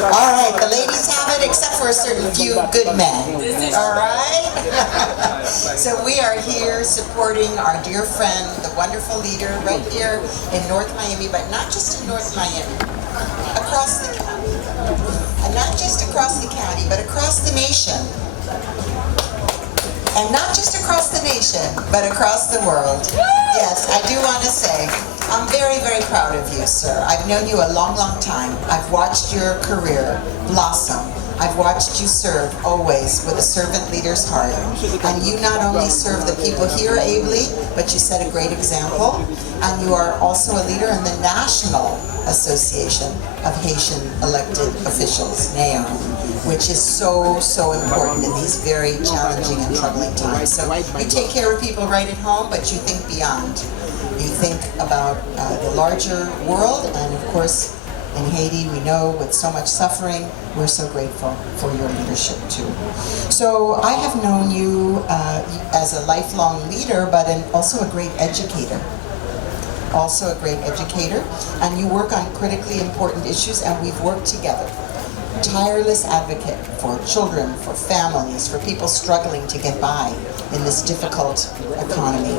All right, the ladies have it, except for a certain few good men. All right? So we are here supporting our dear friend, the wonderful leader, right here in North Miami, but not just in North Miami, across the county. And not just across the county, but across the nation. And not just across the nation, but across the world. Yes, I do want to say, I'm very, very proud of you, sir. I've known you a long, long time. I've watched your career blossom. I've watched you serve always with a servant leader's heart. And you not only serve the people here ably, but you set a great example. And you are also a leader in the National Association of Haitian Elected Officials, NAOM, which is so, so important in these very challenging and troubling times. So you take care of people right at home, but you think beyond. You think about the larger world, and of course, in Haiti, we know with so much suffering, we're so grateful for your leadership too. So I have known you as a lifelong leader, but also a great educator. Also a great educator, and you work on critically important issues, and we've worked together. Tireless advocate for children, for families, for people struggling to get by in this difficult economy.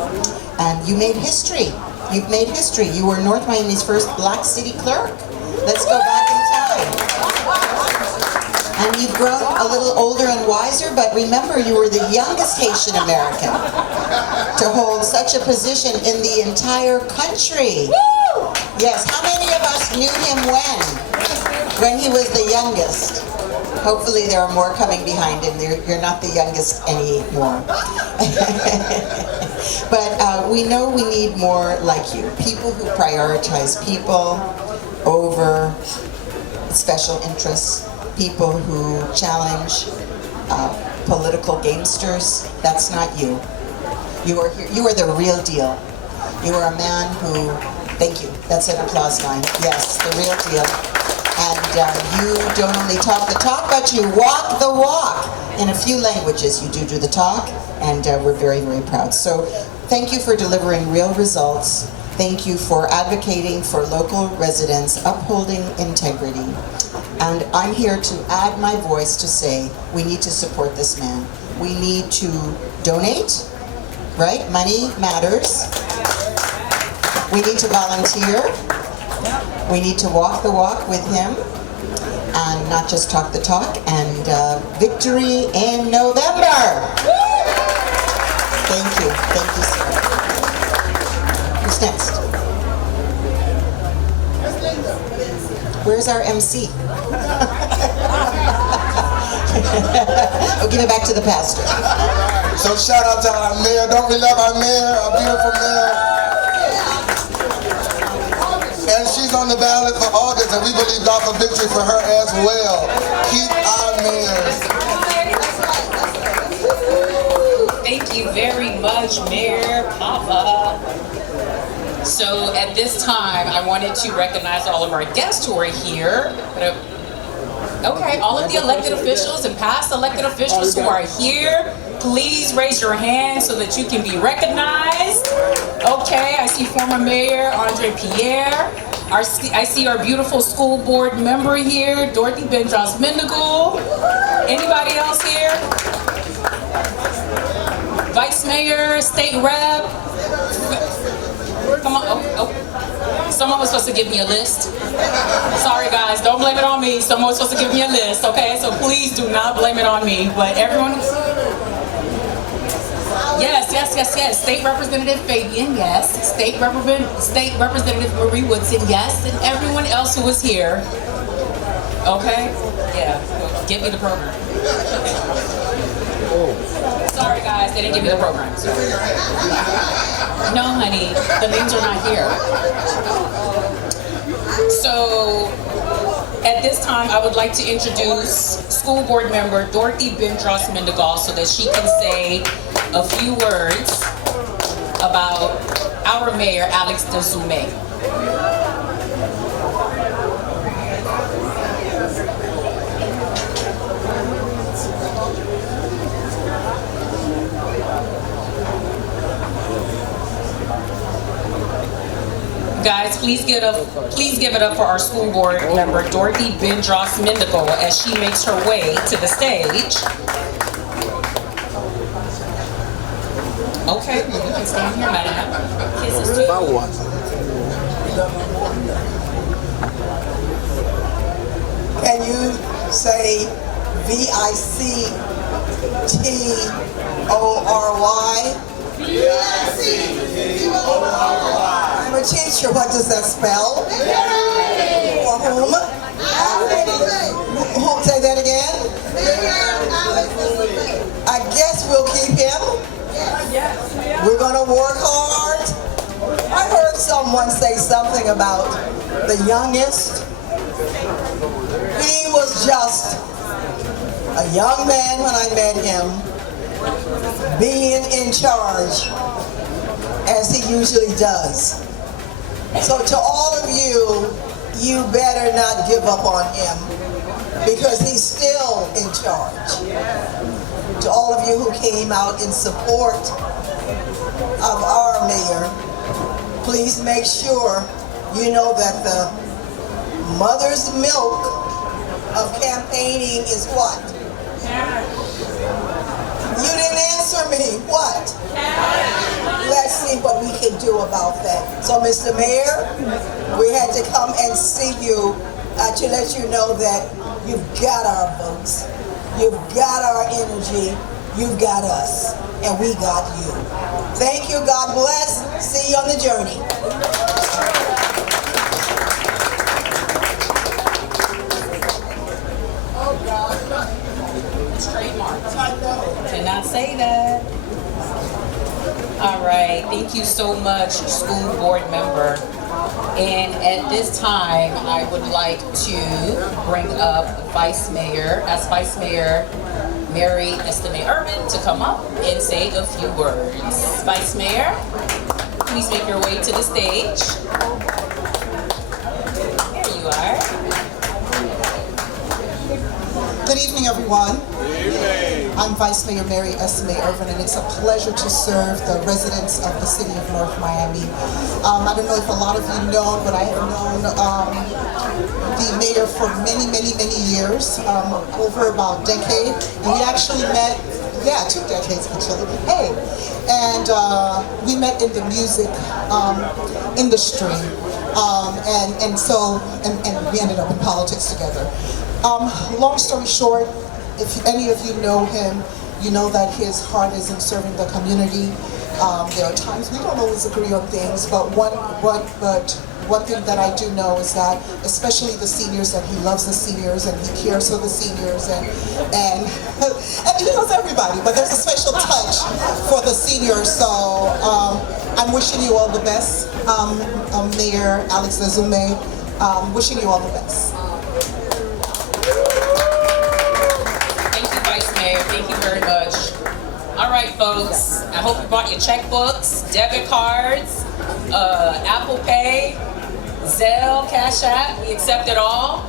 And you made history. You've made history. You were North Miami's first black city clerk. Let's go back in time. And you've grown a little older and wiser, but remember, you were the youngest Haitian American to hold such a position in the entire country. Yes, how many of us knew him when he was the youngest? Hopefully there are more coming behind him. You're not the youngest anymore. But we know we need more like you. People who prioritize people over special interests. People who challenge political gamesters. That's not you. You are here. You are the real deal. You are a man who, thank you, that's an applause line. Yes, the real deal. And you don't only talk the talk, but you walk the walk. In a few languages, you do the talk, and we're very, very proud. So thank you for delivering real results. Thank you for advocating for local residents, upholding integrity. And I'm here to add my voice to say we need to support this man. We need to donate, right? Money matters. We need to volunteer. We need to walk the walk with him and not just talk the talk. And victory in November. Thank you. Thank you, sir. Who's next? Where's our MC? We'll give it back to the pastor. So shout out to our mayor. Don't we love our mayor, our beautiful mayor? And she's on the ballot for August, and we believe God for victory for her as well. Keep our mayors. Thank you very much, Mayor Papa. So at this time, I wanted to recognize all of our guests who are here. Okay, all of the elected officials and past elected officials who are here, please raise your hand so that you can be recognized. Okay, I see former Mayor Andre Pierre. I see our beautiful school board member here, Dorothy Bendros-Mendigal. Anybody else here? Vice Mayor, State Rep. Come on, oh. Someone was supposed to give me a list. Sorry guys, don't blame it on me. Someone was supposed to give me a list, okay? So please do not blame it on me. But everyone, yes. State Representative Fabian, yes. State Representative Marie Woodson, yes. And everyone else who was here. Okay? Yeah, give me the program. Sorry guys, they didn't give me the program. Sorry. No honey, the names are not here. So, at this time, I would like to introduce school board member Dorothy Bendros-Mendigal so that she can say a few words about our mayor, Alix Desulme. Guys, please give it up for our school board member, Dorothy Bindros Mendigo, as she makes her way to the stage. Okay, you can stand here, madam. Kisses to you. Can you say VICTORY? I'm a teacher. What does that spell? For whom? Say that again? I guess we'll keep him. We're going to work hard. I heard someone say something about the youngest. He was just a young man when I met him, being in charge, as he usually does. So to all of you, you better not give up on him, because he's still in charge. To all of you who came out in support of our mayor, please make sure you know that the mother's milk of campaigning is what? You didn't answer me. What? Let's see what we can do about that. So, Mr. Mayor, we had to come and see you to let you know that you've got our votes, you've got our energy, you've got us, and we got you. Thank you. God bless. See you on the journey. Cannot say that. All right, thank you so much, school board member. And at this time, I would like to bring up Vice Mayor, Mary Estime Irvin, to come up and say a few words. Vice Mayor, please make your way to the stage. There you are. Good evening, everyone. I'm Vice Mayor Mary Estime Irvin, and it's a pleasure to serve the residents of the city of North Miami. I don't know if a lot of you know, but I have known the mayor for many, many, many years, over about a decade. And we actually met, 2 decades actually. Hey, and we met in the music industry, and we ended up in politics together. Long story short, if any of you know him, you know that his heart is in serving the community. There are times we don't always agree on things, but one thing that I do know is that, especially the seniors, that he loves the seniors and he cares for the seniors, and he loves everybody, but there's a special touch for the seniors. So I'm wishing you all the best, Mayor Alix Desulme, wishing you all the best. Thank you very much. All right, folks. I hope you brought your checkbooks, debit cards, Apple Pay, Zelle, Cash App. We accept it all.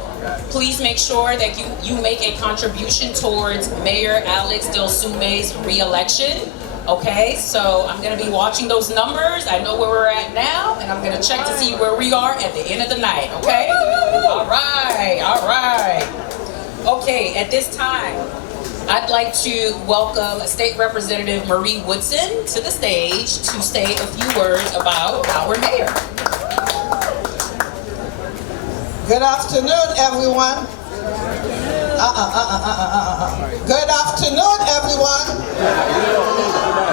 Please make sure that you make a contribution towards Mayor Alix Desulme's re-election. Okay, so I'm going to be watching those numbers. I know where we're at now, and I'm going to check to see where we are at the end of the night. Okay? All right. Okay, at this time, I'd like to welcome State Representative Marie Woodson to the stage to say a few words about our mayor. Good afternoon, everyone. Good afternoon, everyone.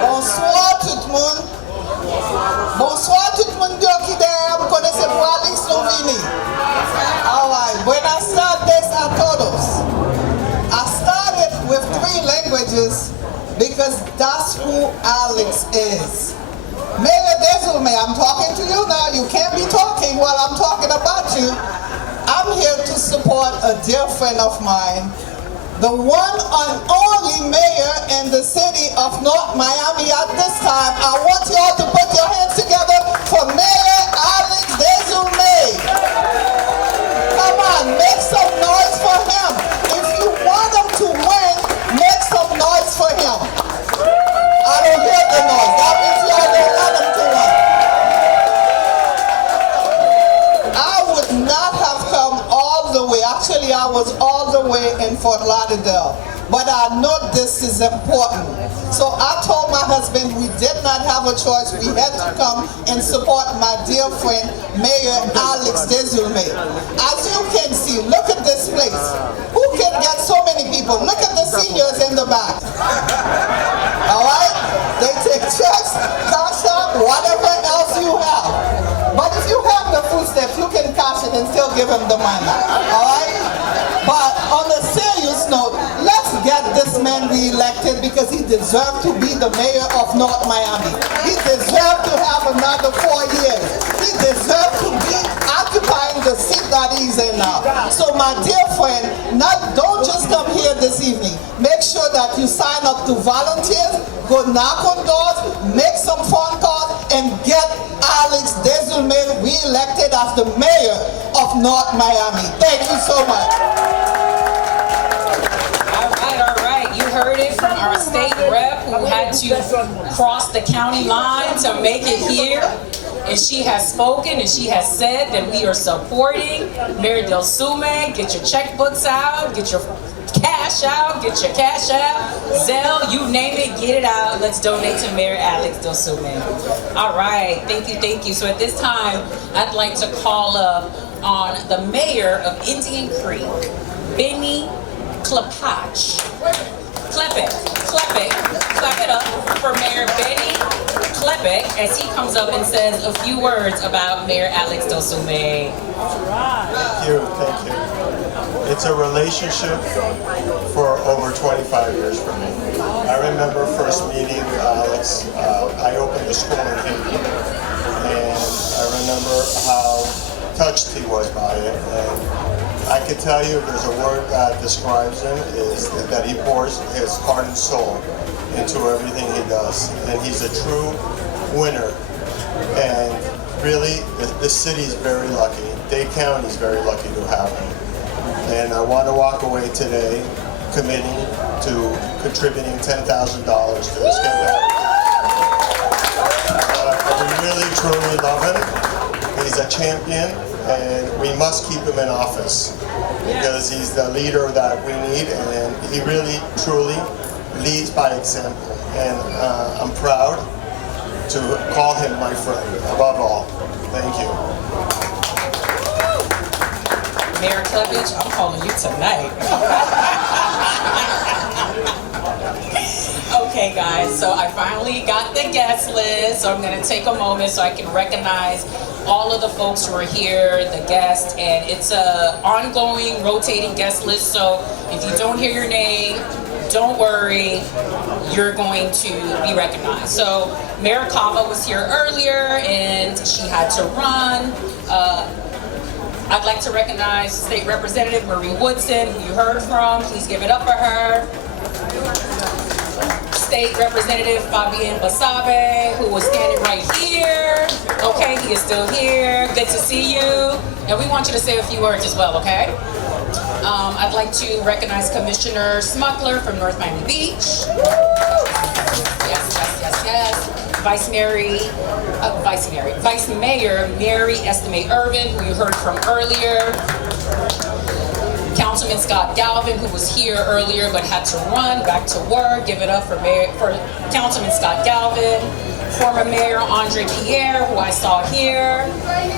Bonsoir tout le monde. Bonsoir tout le monde qui est vous connaissez pour Alix Desulme. All right. Buenas tardes a todos. I started with 3 languages because that's who Alix is. Mayor Desulme, I'm talking to you now. You can't be talking while I'm talking about you. I'm here to support a dear friend of mine, the one and only mayor in the city of North Miami at this time. I want you all to put your hands together for Mayor Alix Desulme. Come on, make some noise for him. If you want him to win, make some noise for him. I don't hear the noise. That means y'all don't want him to win. Fort Lauderdale. But I know this is important. So I told my husband we did not have a choice. We had to come and support my dear friend, Mayor Alix Desulme. As you can see, look at this place. Who can get so many people? Look at the seniors in the back. All right? They take checks, cash out, whatever else you have. But if you have the food stamps, you can cash it and still give him the money. All right? But on a serious note, let's get this man reelected because he deserves to be the mayor of North Miami. He deserves to have another 4 years. He deserves to be occupying the seat that he's in now. So my dear friend, don't just come here this evening. Make sure that you sign up to volunteers, go knock on doors, make some phone calls, and get Alix Desulme reelected as the mayor of North Miami. Thank you so much. All right. You heard it from our state rep who had to cross the county line to make it here. And she has spoken and she has said that we are supporting Mayor Desulme. Get your checkbooks out, get your cash out, get your cash out, Zelle, you name it, get it out. Let's donate to Mayor Alix Desulme. All right, thank you. So at this time, I'd like to call up on the mayor of Indian Creek, Benny Klepach. Clap it up for Mayor Benny Klepach as he comes up and says a few words about Mayor Alix Desulme. Thank you. It's a relationship for over 25 years for me. I remember first meeting Alix. I opened a school in Haiti, and I remember how touched he was by it. And I can tell you, if there's a word that describes him, is that he pours his heart and soul into everything he does. And he's a true winner. And really, the city's very lucky. Dade County's very lucky to have him. And I want to walk away today committing to contributing $10,000 to this campaign. We really, truly love him. He's a champion, and we must keep him in office because he's the leader that we need, and he really, truly leads by example. And I'm proud to call him my friend, above all. Thank you. Mayor Klepach, I'm calling you tonight. Okay guys, so I finally got the guest list, so I'm gonna take a moment so I can recognize all of the folks who are here, the guests, and it's a ongoing, rotating guest list, so if you don't hear your name, don't worry, you're going to be recognized. So Mayor Kava was here earlier and she had to run. I'd like to recognize State Representative Marie Woodson, who you heard from. Please give it up for her. State Representative Fabian Basabe, who was standing right here. Okay, he is still here. Good to see you. And we want you to say a few words as well, okay? I'd like to recognize Commissioner Smuckler from North Miami Beach. Yes. Vice Mayor Mary Estime Irvin, who you heard from earlier. Councilman Scott Galvin, who was here earlier but had to run back to work. Give it up for Councilman Scott Galvin. Former Mayor Andre Pierre, who I saw here.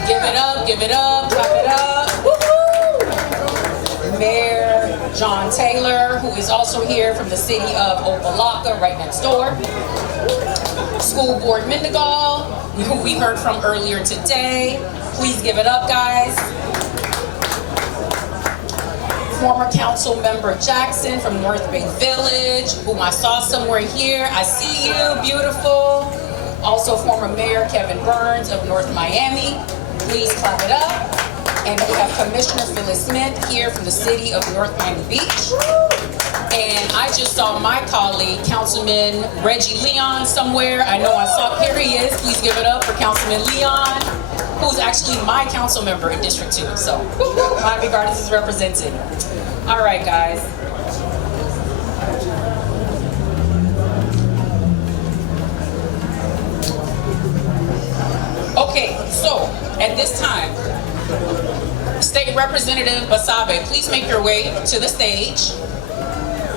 Give it up, clap it up. Woo-hoo! Mayor John Taylor, who is also here from the city of Opa-locka, right next door. School Board Mendigal, who we heard from earlier today. Please give it up, guys. Former Council Member Jackson from North Bay Village, whom I saw somewhere here. I see you, beautiful. Also former Mayor Kevin Burns of North Miami. Please clap it up. And we have Commissioner Phyllis Smith here from the city of North Miami Beach. And I just saw my colleague, Councilman Reggie Leon somewhere. I know I saw, here he is. Please give it up for Councilman Leon, who's actually my council member in District 2. So, Miami Gardens is represented. All right, guys. Okay, so at this time, State Representative Basabe, please make your way to the stage.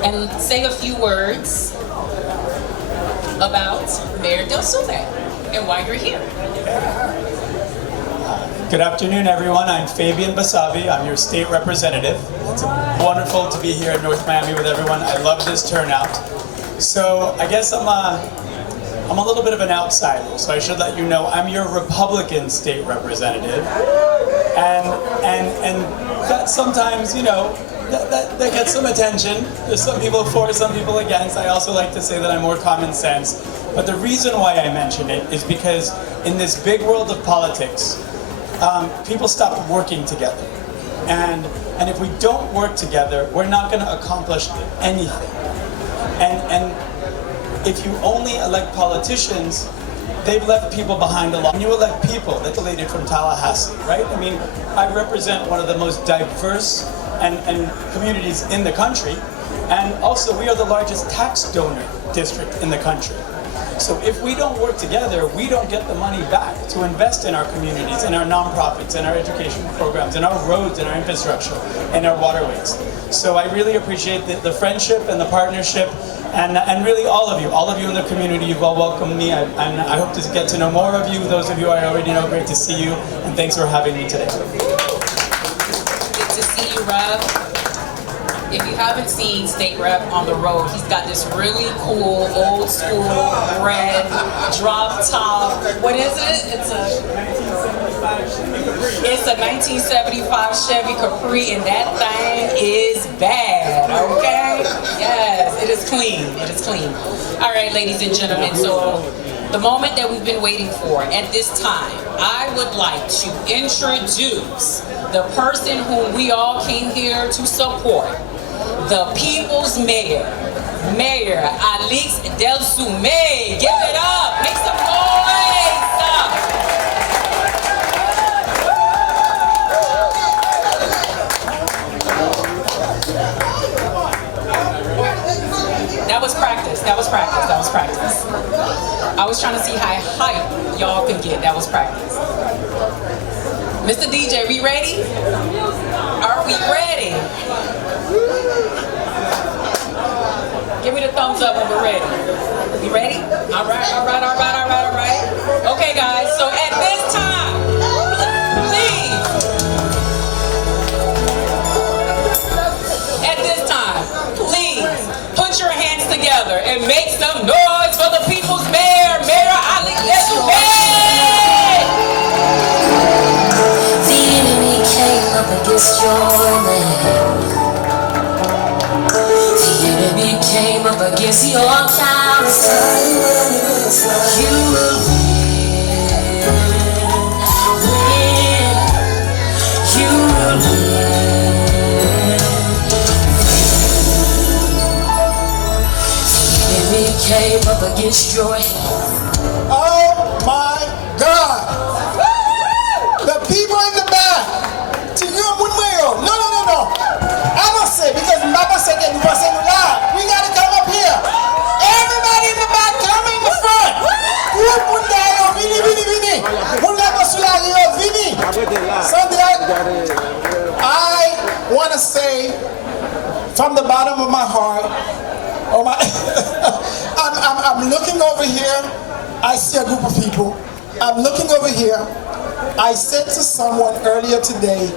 and say a few words about Mayor Desulme and why you're here. Good afternoon, everyone. I'm Fabian Basavi. I'm your state representative. It's wonderful to be here in North Miami with everyone. I love this turnout. So I guess I'm a little bit of an outsider, so I should let you know I'm your Republican state representative, and that sometimes, you know, that gets some attention. There's some people for, some people against. I also like to say that I'm more common sense. But the reason why I mention it is because in this big world of politics, people stop working together. And if we don't work together, we're not going to accomplish anything. And if you only elect politicians, they've left people behind a lot. When you elect people, that's related from Tallahassee, right? I mean, I represent one of the most diverse and communities in the country, and also we are the largest tax donor district in the country. So if we don't work together, we don't get the money back to invest in our communities, in our nonprofits, in our education programs, in our roads, in our infrastructure, in our waterways. So I really appreciate the friendship and the partnership, and really all of you in the community. You've all welcomed me, and I hope to get to know more of you. Those of you I already know, great to see you, and thanks for having me today. Good to see you, Rev. If you haven't seen State Rep on the road, he's got this really cool, old school, red, drop top. What is it? It's a 1975 Chevy Capri, and that thing is bad, okay? Yes, it is clean, it is clean. All right, ladies and gentlemen, so the moment that we've been waiting for at this time, I would like to introduce the person whom we all came here to support. The people's mayor, Mayor Alix Desulme. Give it up, make some noise. That was practice, that was practice, that was practice. I was trying to see how hype y'all can get, that was practice. Mr. DJ, we ready? Are we ready? Give me the thumbs up when we're ready. We ready? All right, all right, all right, all right, all right. Okay, guys, so at this time, please, at this time, please put your hands together and make some noise for the people's mayor, Mayor Alix Desulme. The enemy came up against your land. Came up against your character. You will win. You will win. The enemy came up against your head. Oh my God! The people in the back. To you, no. I must say, because Mama said that you must say loud. We gotta come up here. Everybody in the back, come in the front. I want to say from the bottom of my heart, I'm looking over here. I see a group of people. I'm looking over here. I said to someone earlier today,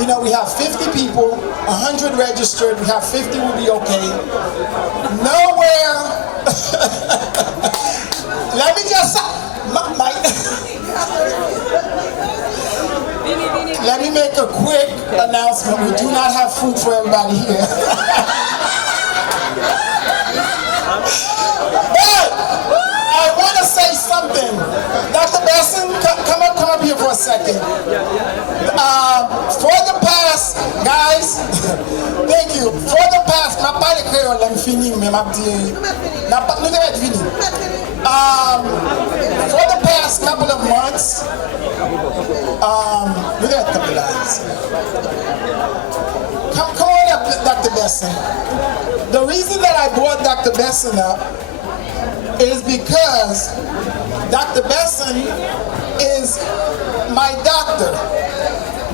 you know, we have 50 people, 100 registered, we have 50 will be okay. Nowhere, let me just, let me make a quick announcement. We do not have food for everybody here. But I want to say something. Dr. Besson, come up here for a second. For the past, guys, thank you. For the past, for the past couple of months, look at the guys. Come on up, Dr. Besson. The reason that I brought Dr. Besson up is because Dr. Besson is my doctor,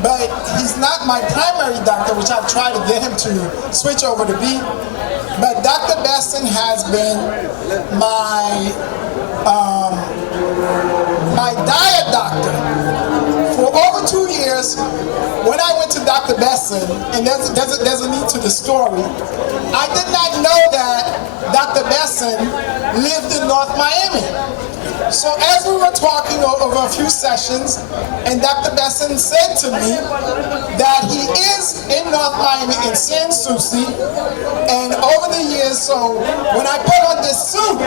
but he's not my primary doctor, which I've tried to get him to switch over to be. but Dr. Besson has been my my diet doctor for over 2 years. When I went to Dr. Besson, and there's a need to the story, I did not know that Dr. Besson lived in North Miami. So as we were talking over a few sessions, and Dr. Besson said to me that he is in North Miami in San Souci, and over the years, so when I put on this suit,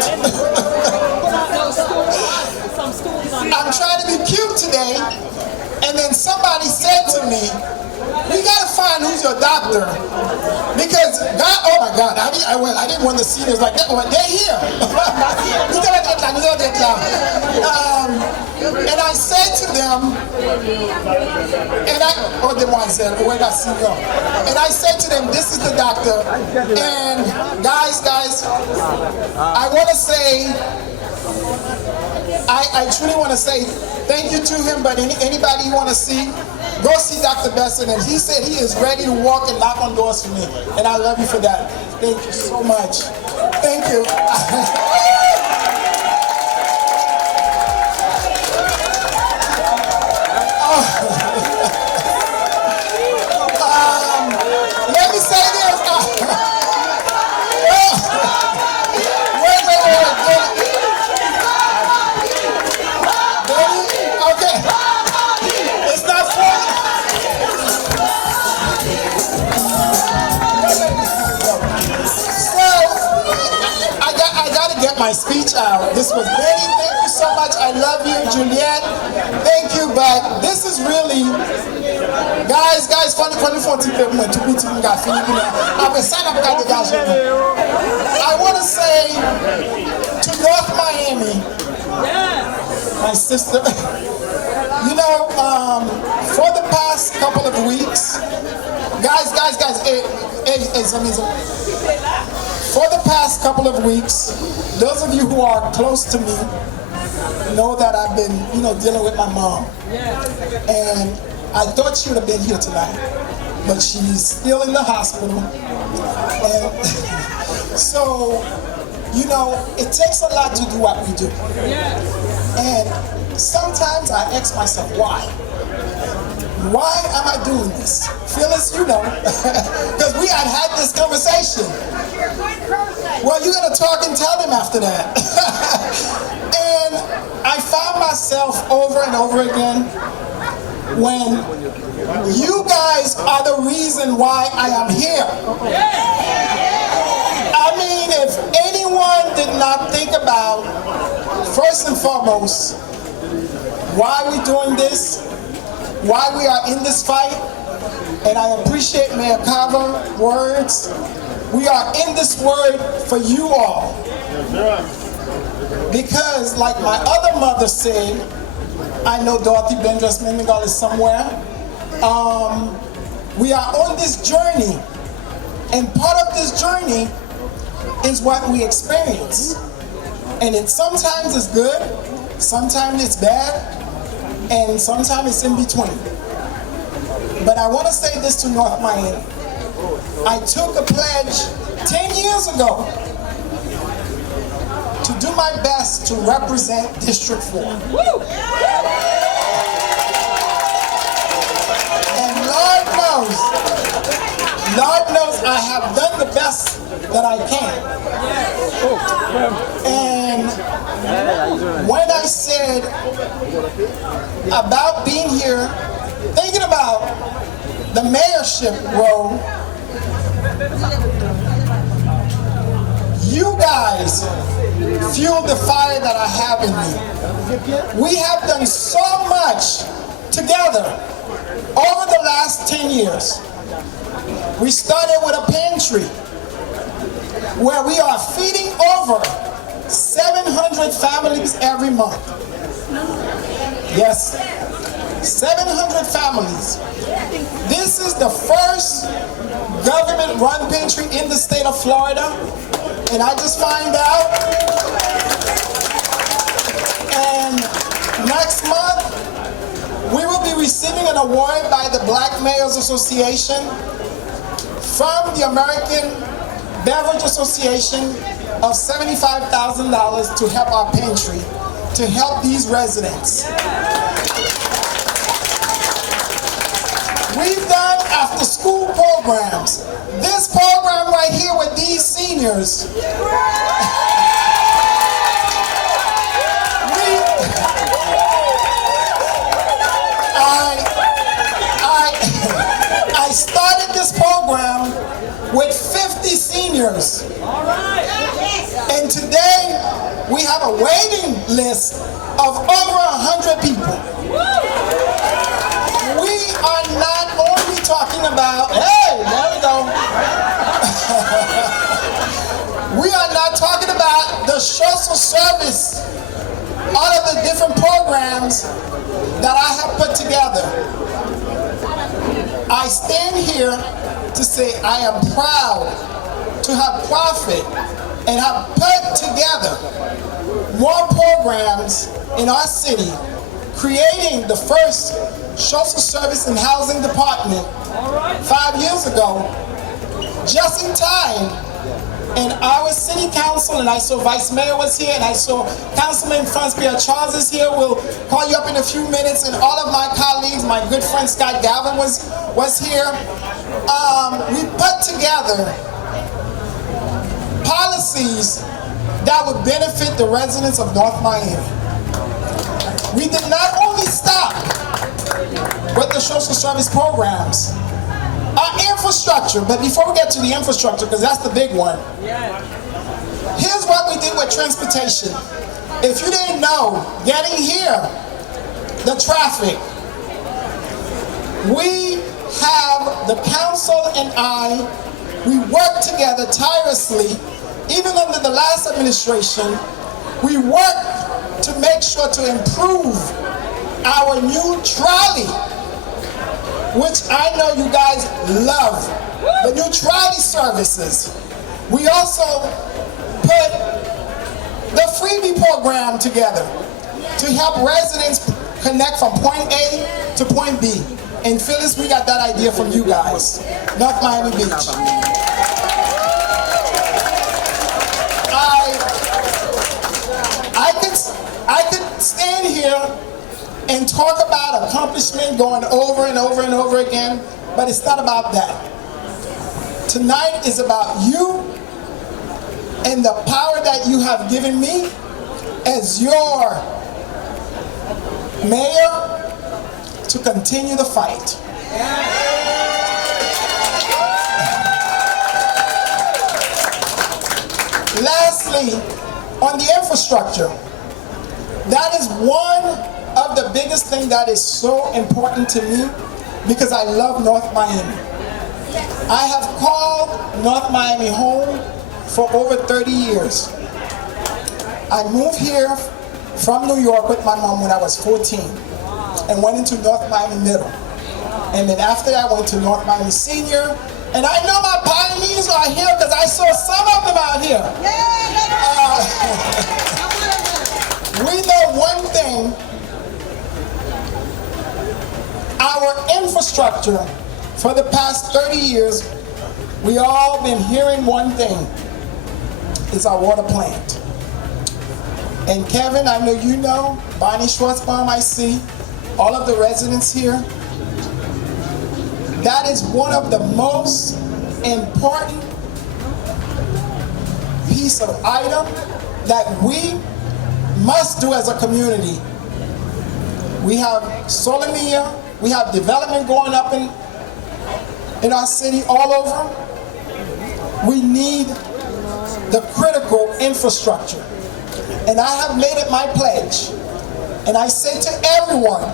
I'm trying to be cute today, and then somebody said to me, we gotta find who's your doctor, because God, oh my God, I didn't want the seniors like that. Well, they're here. And I said to them, and I said to them, this is the doctor. And guys, I want to say, I truly want to say thank you to him, but anybody you want to see, go see Dr. Besson, and he said he is ready to walk and knock on doors for me, and I love you for that. Thank you so much. Thank you. Let me say this. Wait. Okay. It's not funny. So, I gotta get my speech out. This was Benny. Thank you so much. I love you, Juliette. Thank you, but this is really, guys, funny for people I want to say to North Miami, my sister, you know, for the past couple of weeks, guys, for the past couple of weeks, those of you who are close to me know that I've been, dealing with my mom. And I thought she would have been here tonight, but she's still in the hospital. And so, it takes a lot to do what we do. And sometimes I ask myself, why? Why am I doing this? Phyllis, because we had this conversation. Well, you're going to talk and tell them after that. And I found myself over and over again when you guys are the reason why I am here. I mean, if anyone did not think about, first and foremost, why we're doing this, why we are in this fight, and I appreciate Mayor Carver's words, we are in this word for you all. Because like my other mother said, I know Dorothy Bendras Mendengal is somewhere, we are on this journey, and part of this journey is what we experience. And sometimes it's good, sometimes it's bad, and sometimes it's in between. But I want to say this to North Miami. I took a pledge 10 years ago to do my best to represent District 4. And Lord knows I have done the best that I can. And when I said about being here, thinking about the mayorship role, you guys fuel the fire that I have in me. We have done so much together over the last 10 years. We started with a pantry where we are feeding over 700 families every month. Yes, 700 families. This is the first government-run pantry in the state of Florida, and I just find out. And next month, we will be receiving an award by the Black Mayors Association from the American Beverage Association of $75,000 to help our pantry, to help these residents. We've done after school programs. This program right here with these seniors, I started this program with 50 seniors. And today we have a waiting list of over 100 people. We are not only talking about, hey, there we go. We are not talking about the social service, all of the different programs that I have put together. I stand here to say I am proud to have profit and have put together more programs in our city, creating the first social service and housing department 5 years ago, just in time. And our city council, and I saw Vice Mayor was here, and I saw Councilman Franz Pierre Charles is here. We'll call you up in a few minutes, and all of my colleagues, my good friend Scott Galvin was here. We put together policies that would benefit the residents of North Miami. We did not only stop with the social service programs, our infrastructure, but before we get to the infrastructure, because that's the big one, here's what we did with transportation. If you didn't know, getting here, the traffic, we have the council and we worked together tirelessly, even under the last administration. We worked to make sure to improve our new trolley, which I know you guys love, the new trolley services. We also put the freebie program together to help residents connect from point A to point B. And Phyllis, we got that idea from you guys, North Miami Beach. I could stand here and talk about accomplishment going over and over and over again, but it's not about that. Tonight is about you and the power that you have given me as your mayor to continue the fight. Lastly, on the infrastructure, that is one of the biggest things that is so important to me because I love North Miami. I have called North Miami home for over 30 years. I moved here from New York with my mom when I was 14 and went into North Miami Middle. And then after that, I went to North Miami Senior. And I know my pioneers are here because I saw some of them out here. We know one thing. Our infrastructure for the past 30 years, we all been hearing one thing. It's our water plant. And Kevin, I know you know, Bonnie Schwartzbaum, I see, all of the residents here. That is one of the most important piece of item that we must do as a community. We have Solomia, we have development going up in our city all over. We need the critical infrastructure. And I have made it my pledge, and I say to everyone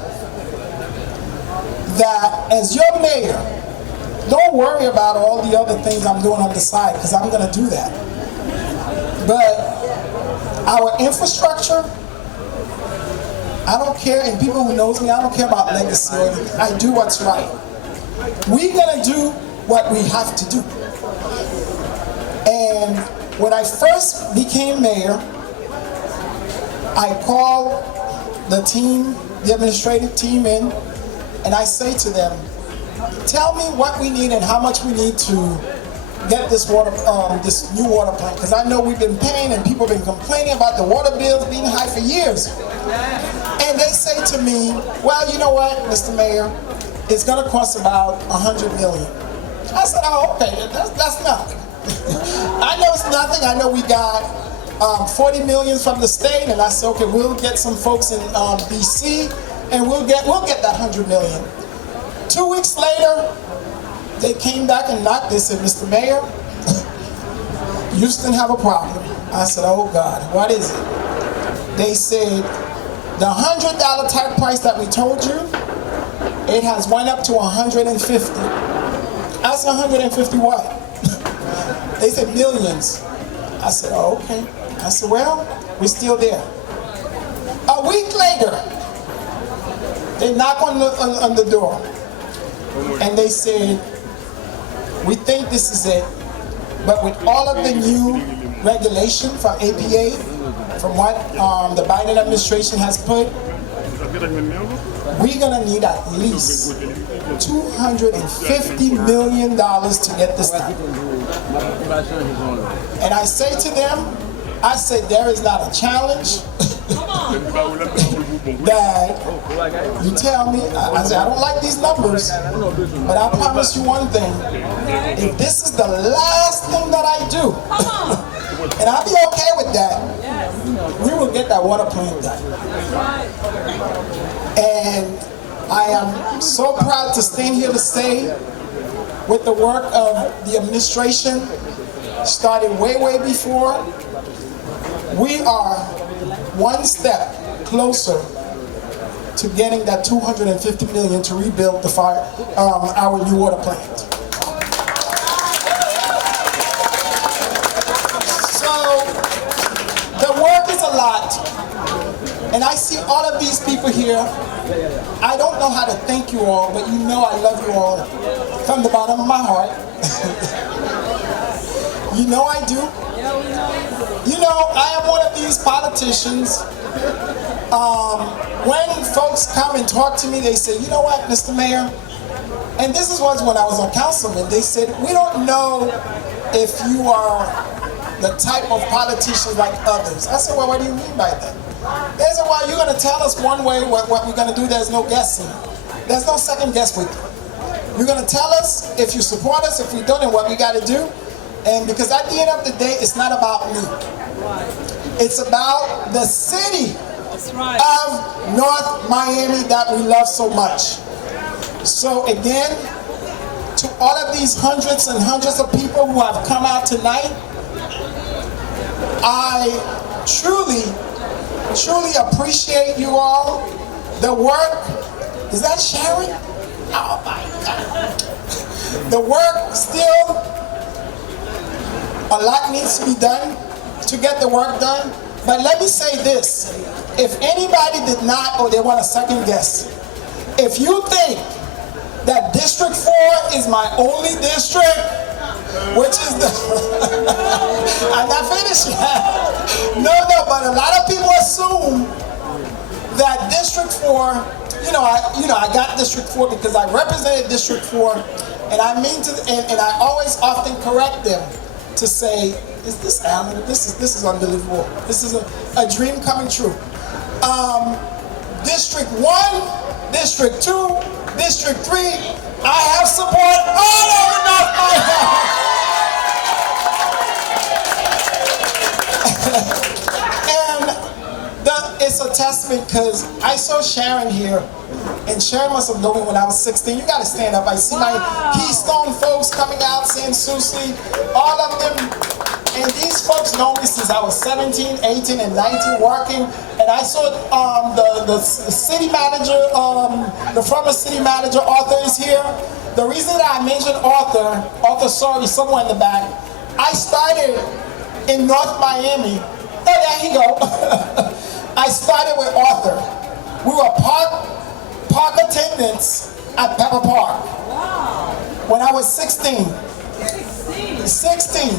that as your mayor, don't worry about all the other things I'm doing on the side, because I'm going to do that. But our infrastructure, I don't care, and people who knows me, I don't care about legacy or anything. I do what's right. We're going to do what we have to do. And when I first became mayor, I called the team, the administrative team in, and I say to them, tell me what we need and how much we need to get this this new water plant, because I know we've been paying and people have been complaining about the water bills being high for years. And they say to me, well, you know what, Mr. Mayor, it's going to cost about $100 million. I said, oh, okay, that's nothing. I know it's nothing. I know we got 40 million from the state, and I said, okay, we'll get some folks in DC, and we'll get that 100 million. 2 weeks later, they came back and knocked. They said, Mr. Mayor, Houston have a problem. I said, oh God, what is it? They said, the $100 tag price that we told you, it has went up to 150. I said, 150 what? They said millions. I said, oh, okay. I said, well, we're still there. A week later, they knock on the door, and they said, we think this is it, but with all of the new regulation from APA, from what the Biden administration has put, we're gonna need at least $250 million to get this done. And I say to them, I said, there is not a challenge that you tell me. I said, I don't like these numbers, but I promise you one thing. If this is the last thing that I do, and I'll be okay with that, we will get that water plant done. And I am so proud to stand here to say, with the work of the administration, started way before, we are one step closer to getting that $250 million to rebuild the our new water plant. So the work is a lot, and I see all of these people here. I don't know how to thank you all, but you know I love you all from the bottom of my heart. You know I do. You know, I am one of these politicians. When folks come and talk to me, they say, you know what, Mr. Mayor, and this was when I was a councilman, they said, we don't know if you are the type of politician like others. I said, well, what do you mean by that? They said, well, you're going to tell us one way what we're going to do. There's no guessing. There's no second guess with you. You're going to tell us if you support us, if we don't, and what we got to do. And because at the end of the day, it's not about me. It's about the city of North Miami that we love so much. So again, to all of these hundreds and hundreds of people who have come out tonight, I truly appreciate you all. The work, is that Sharon? Oh my God. The work still, a lot needs to be done to get the work done. But let me say this, if anybody did not, or they want a second guess, if you think that District 4 is my only district, which is the, I'm not finished yet. No, but a lot of people assume that District 4, I got District 4 because I represented District 4, and I mean to, and I always often correct them to say, is this Alan? This is unbelievable. This is a dream coming true. District 1, District 2, District 3, I have support all over North Miami. And it's a testament because I saw Sharon here, and Sharon must have known me when I was 16. You got to stand up. I see my Keystone folks coming out saying Susie, all of them. And these folks know me since I was 17, 18, and 19 working. And I saw the city manager, the former city manager, Arthur, is here. The reason that I mentioned Arthur, sorry, somewhere in the back, I started in North Miami. Oh, there he go. I started with Arthur. We were park attendants at Pepper Park. Wow. When I was 16. 16.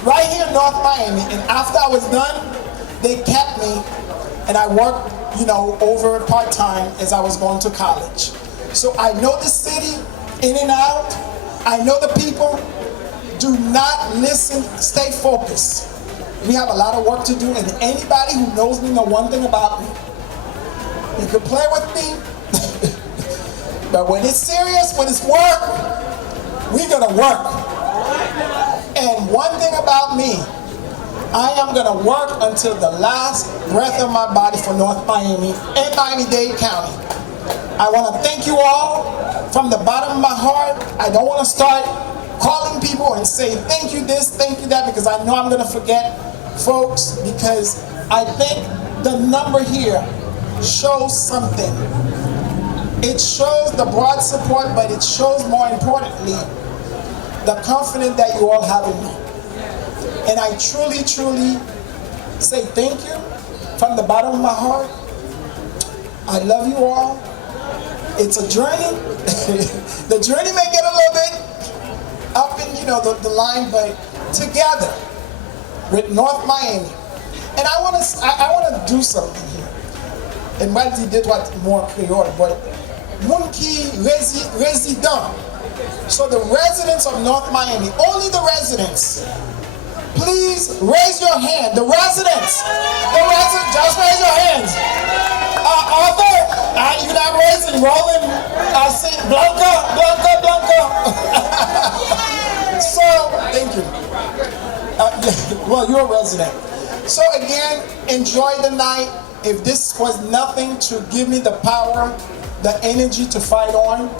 Right here in North Miami. And after I was done, they kept me, and I worked, over part-time as I was going to college. So I know the city in and out. I know the people. Do not listen, stay focused. We have a lot of work to do, and anybody who knows me know one thing about me. You can play with me, but when it's serious, when it's work, we're gonna work. And one thing about me, I am gonna work until the last breath of my body for North Miami and Miami-Dade County. I wanna thank you all from the bottom of my heart. I don't wanna start calling people and say thank you this, thank you that, because I know I'm gonna forget folks, because I think the number here shows something. It shows the broad support, but it shows more importantly the confidence that you all have in me. And I truly, truly say thank you from the bottom of my heart. I love you all. It's a journey. The journey may get a little bit up in, the line, but together with North Miami. And I want to do something here. And Maldi did what more Creole, but Munki resident. So the residents of North Miami, only the residents, please raise your hand. The residents, just raise your hands. Arthur, you're not raising, rolling. I see Blanca. So, thank you. Well, you're a resident. So again, enjoy the night. If this was nothing to give me the power, the energy to fight on,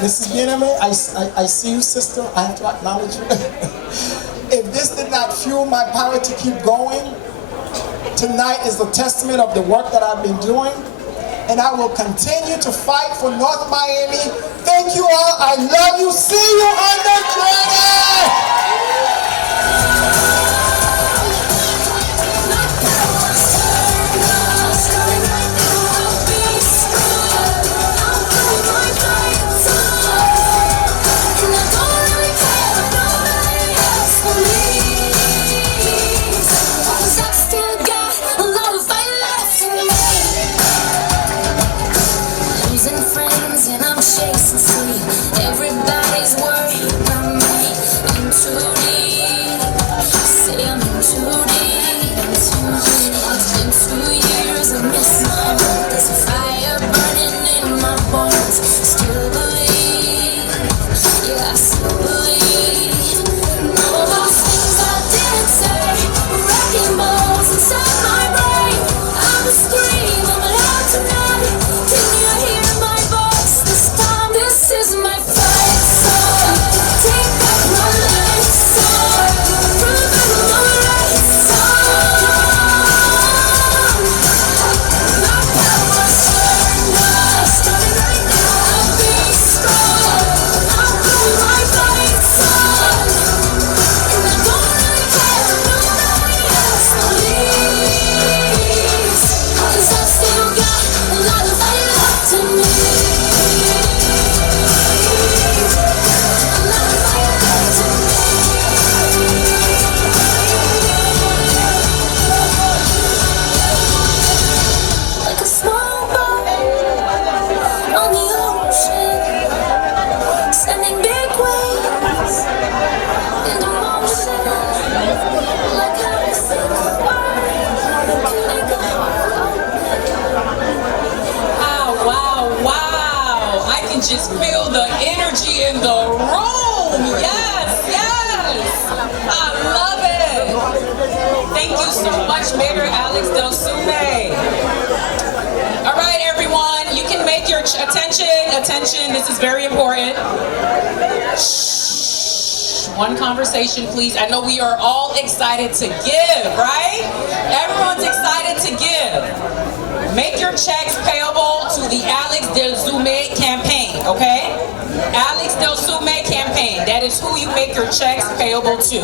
Mrs. Yeneme, I see you, sister. I have to acknowledge you. If this did not fuel my power to keep going, tonight is the testament of the work that I've been doing, and I will continue to fight for North Miami. Thank you all. I love you. See you on the journey. Everybody's worried about me. In too deep, say I'm in too deep. It's been 2 years, I miss my home. There's a fire burning in my bones. Still believe, yeah, I still believe. All those things I didn't say, wrecking balls inside my brain. I will scream, I'm loud tonight. Can you hear my voice this time? This is my fight song. Take back my life song. Prove I'm the right song. My power's turned up. Starting right now, I'll be strong. I'll do my fight song. And I don't really care if nobody else believes. 'Cause I still got a lot of fight left in me. Like a small boat on the ocean, sending big waves in motion. Like how I think of make a heart open. Wow. I can just feel the energy in the room. Yes. I love it. Thank you so much, Mayor Alix Desulme. All right, everyone, you can make your attention. This is very important. Shh. One conversation, please. I know we are all excited to give, right? Everyone's excited to give. Make your checks payable to the Alix Desulme campaign, okay? Alix Desulme campaign. That is who you make your checks payable to.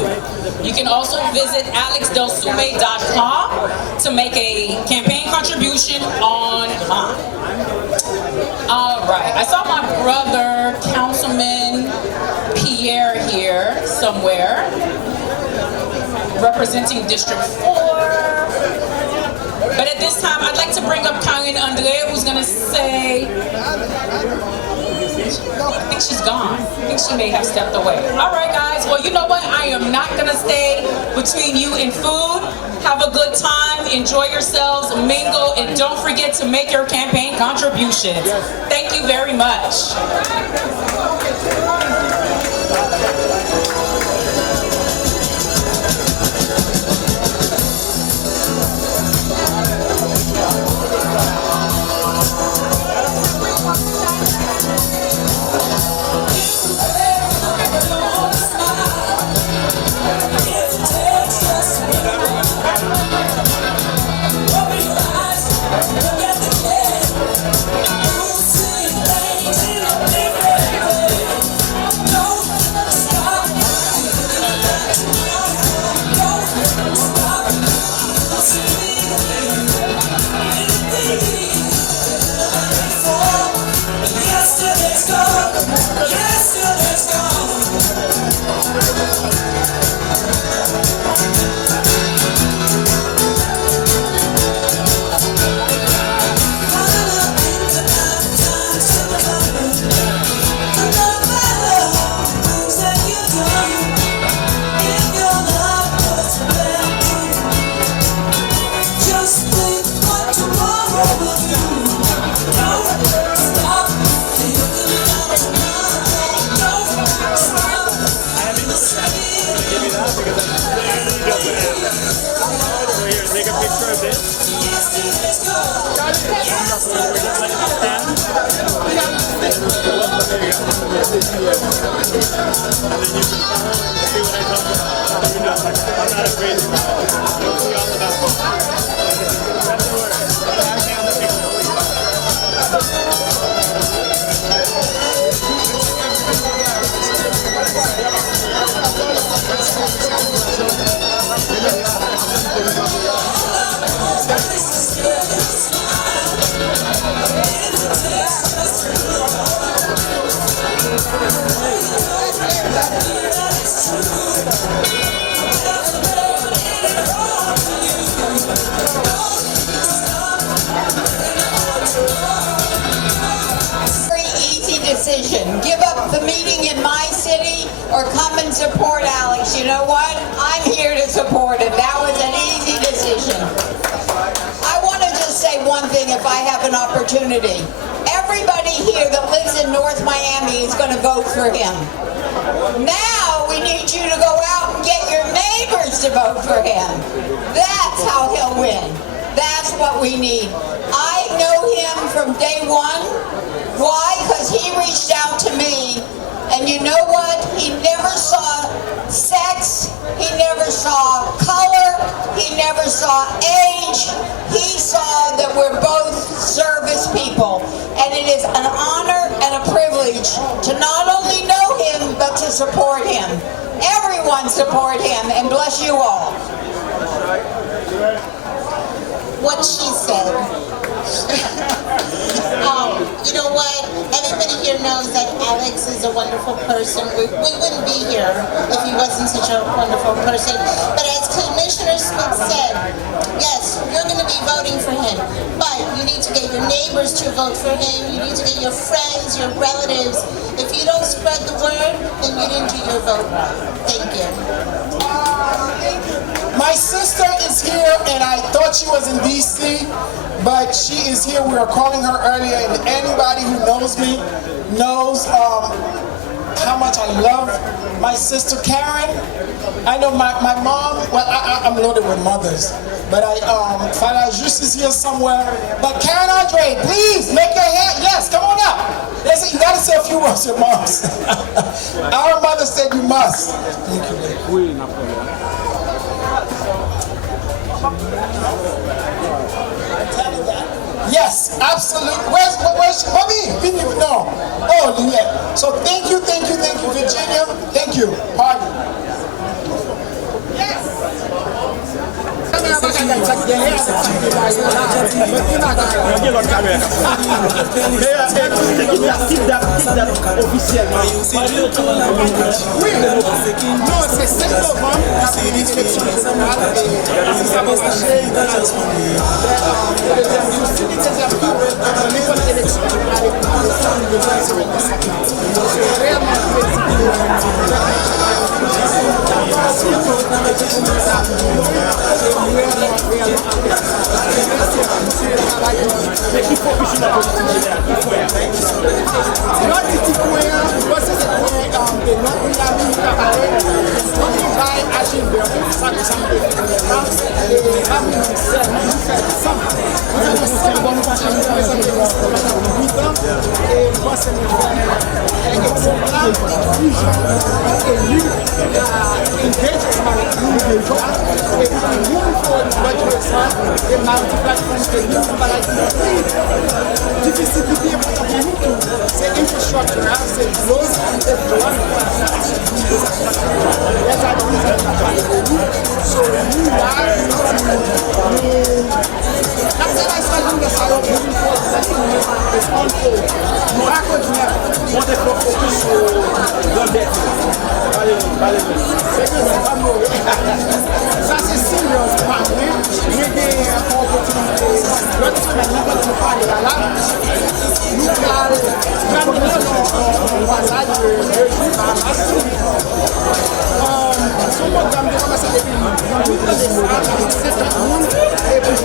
You can also visit alixdesulme.com to make a campaign contribution online. All right. I saw my brother, Councilman Pierre here somewhere, representing District 4. But at this time, I'd like to bring up Karen Andre, who's going to say I think she's gone. I think she may have stepped away. All right, guys. Well, you know what? I am not going to stay between you and food. Have a good time. Enjoy yourselves. Mingle. And don't forget to make your campaign contributions. Thank you very much. Give up the meeting in my city or come and support Alix. You know what? I'm here to support him. That was an easy decision. I want to just say one thing if I have an opportunity. Everybody here that lives in North Miami is going to vote for him. Now we need you to go out and get your neighbors to vote for him. That's how he'll win. That's what we need. I know him from day one. Why? Because he reached out to me, and you know what? He never saw sex, he never saw color, he never saw age. He saw that we're both service people, and it is an honor and a privilege to not only know him, but to support him. Everyone support him, and bless you all. What she said. You know what? Everybody here knows that Alix is a wonderful person. We wouldn't be here if he wasn't such a wonderful person. But as Commissioner Smith said, yes, you're going to be voting for him. But you need to get your neighbors to vote for him. You need to get your friends, your relatives. If you don't spread the word, then you didn't do your vote right. Thank you. My sister is here, and I thought she was in D.C., but she is here. We were calling her earlier, and anybody who knows me knows how much I love my sister Karen. I know my mom, well, I'm loaded with mothers, but Father Just is here somewhere. But Karen Andre, please make your hand. Yes, come on up. Listen, you got to say a few words to your moms. Our mother said you must. Thank you. Yes, absolutely. Where's Bobby? Didn't even know. Oh, yeah. So thank you, Virginia. Thank you. Pardon. Yes. besoin de se mettre ça. C'est réellement difficulté pour nous, c'est infrastructure, c'est close, c'est ça c'est sérieux, il y a des opportunités. L'autre semaine, nous allons parler là. Nous allons le passage de son programme de commencer depuis 8 ans de ça, 7 ans, et puis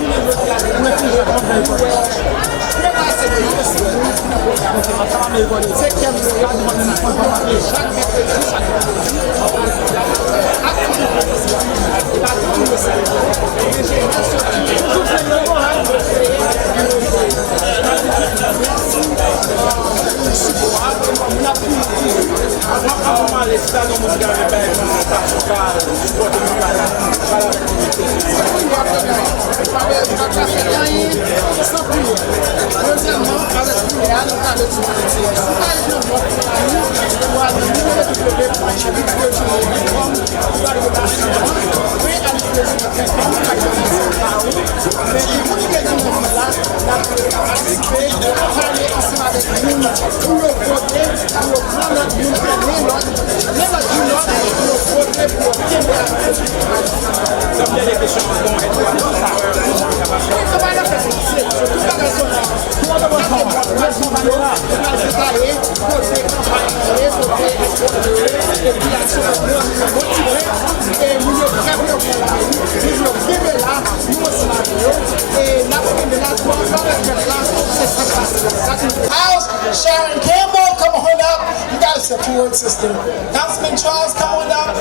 Sharon Campbell, come on up. You got to support sister. Councilman Charles, come on up.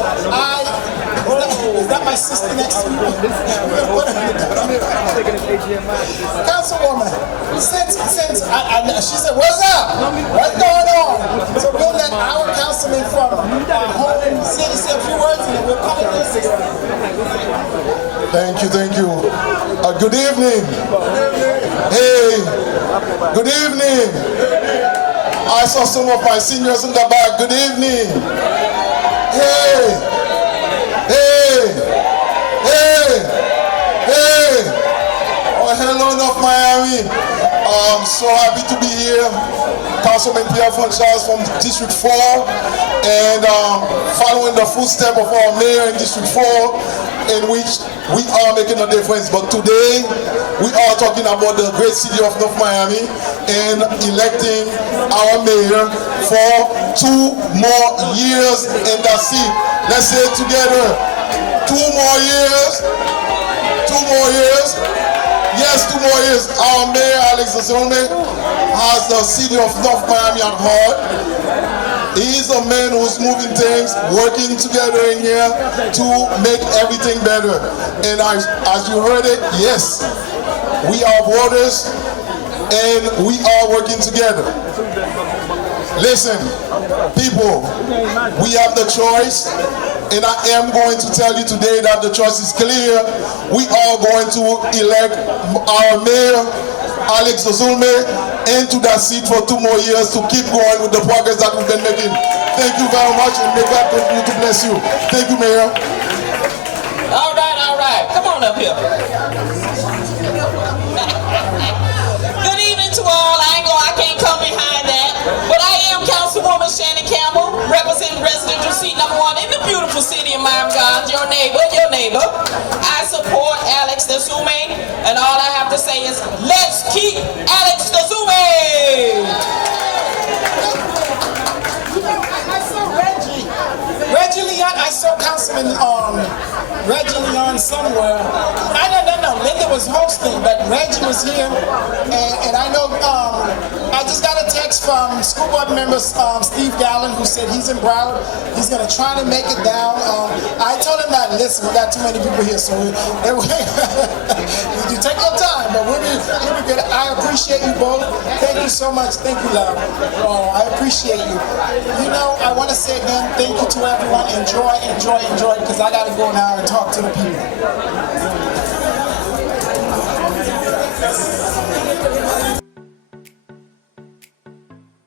Is that my sister next to me? Councilwoman, since she said, what's up? What's going on? So we'll let our councilman from home city say a few words and then we'll come to this. Thank you. Good evening. Hey, good evening. I saw some of my seniors in the back. Good evening. Hey. Oh, hello, North Miami. I'm so happy to be here. Councilman Pierre Charles from District 4, and following the footsteps of our mayor in District 4, in which we are making a difference. But today, we are talking about the great city of North Miami and electing our mayor for 2 more years in that seat. Let's say it together. 2 more years. 2 more years. Yes, 2 more years. Our mayor, Alix Desulme, has the city of North Miami at heart. He is a man who's moving things, working together in here to make everything better. And as you heard it, yes, we are brothers and we are working together. Listen, people, we have the choice, and I am going to tell you today that the choice is clear. We are going to elect our mayor, Alix Desulme, into that seat for 2 more years to keep going with the progress that we've been making. Thank you very much, and may God continue to bless you. Thank you, Mayor. All right. Come on up here. Good evening to all. I can't come behind that. But I am Councilwoman Shannon Campbell, representing residential seat number 1 in the beautiful city of Miami Gardens, your neighbor. I support Alix Desulme, and all I have to say is, let's keep Alix Desulme! having Reggie on somewhere. No. Linda was hosting, but Reggie was here, and I know I just got a text from school board member Steve Gallen, who said he's in Broward. He's gonna try to make it down. I told him that, listen, we got too many people here, so you take your time, but we'll be good. I appreciate you both. Thank you so much. Thank you, love. I appreciate you. You know, I want to say again, thank you to everyone. Enjoy, because I got to go now and talk to the people.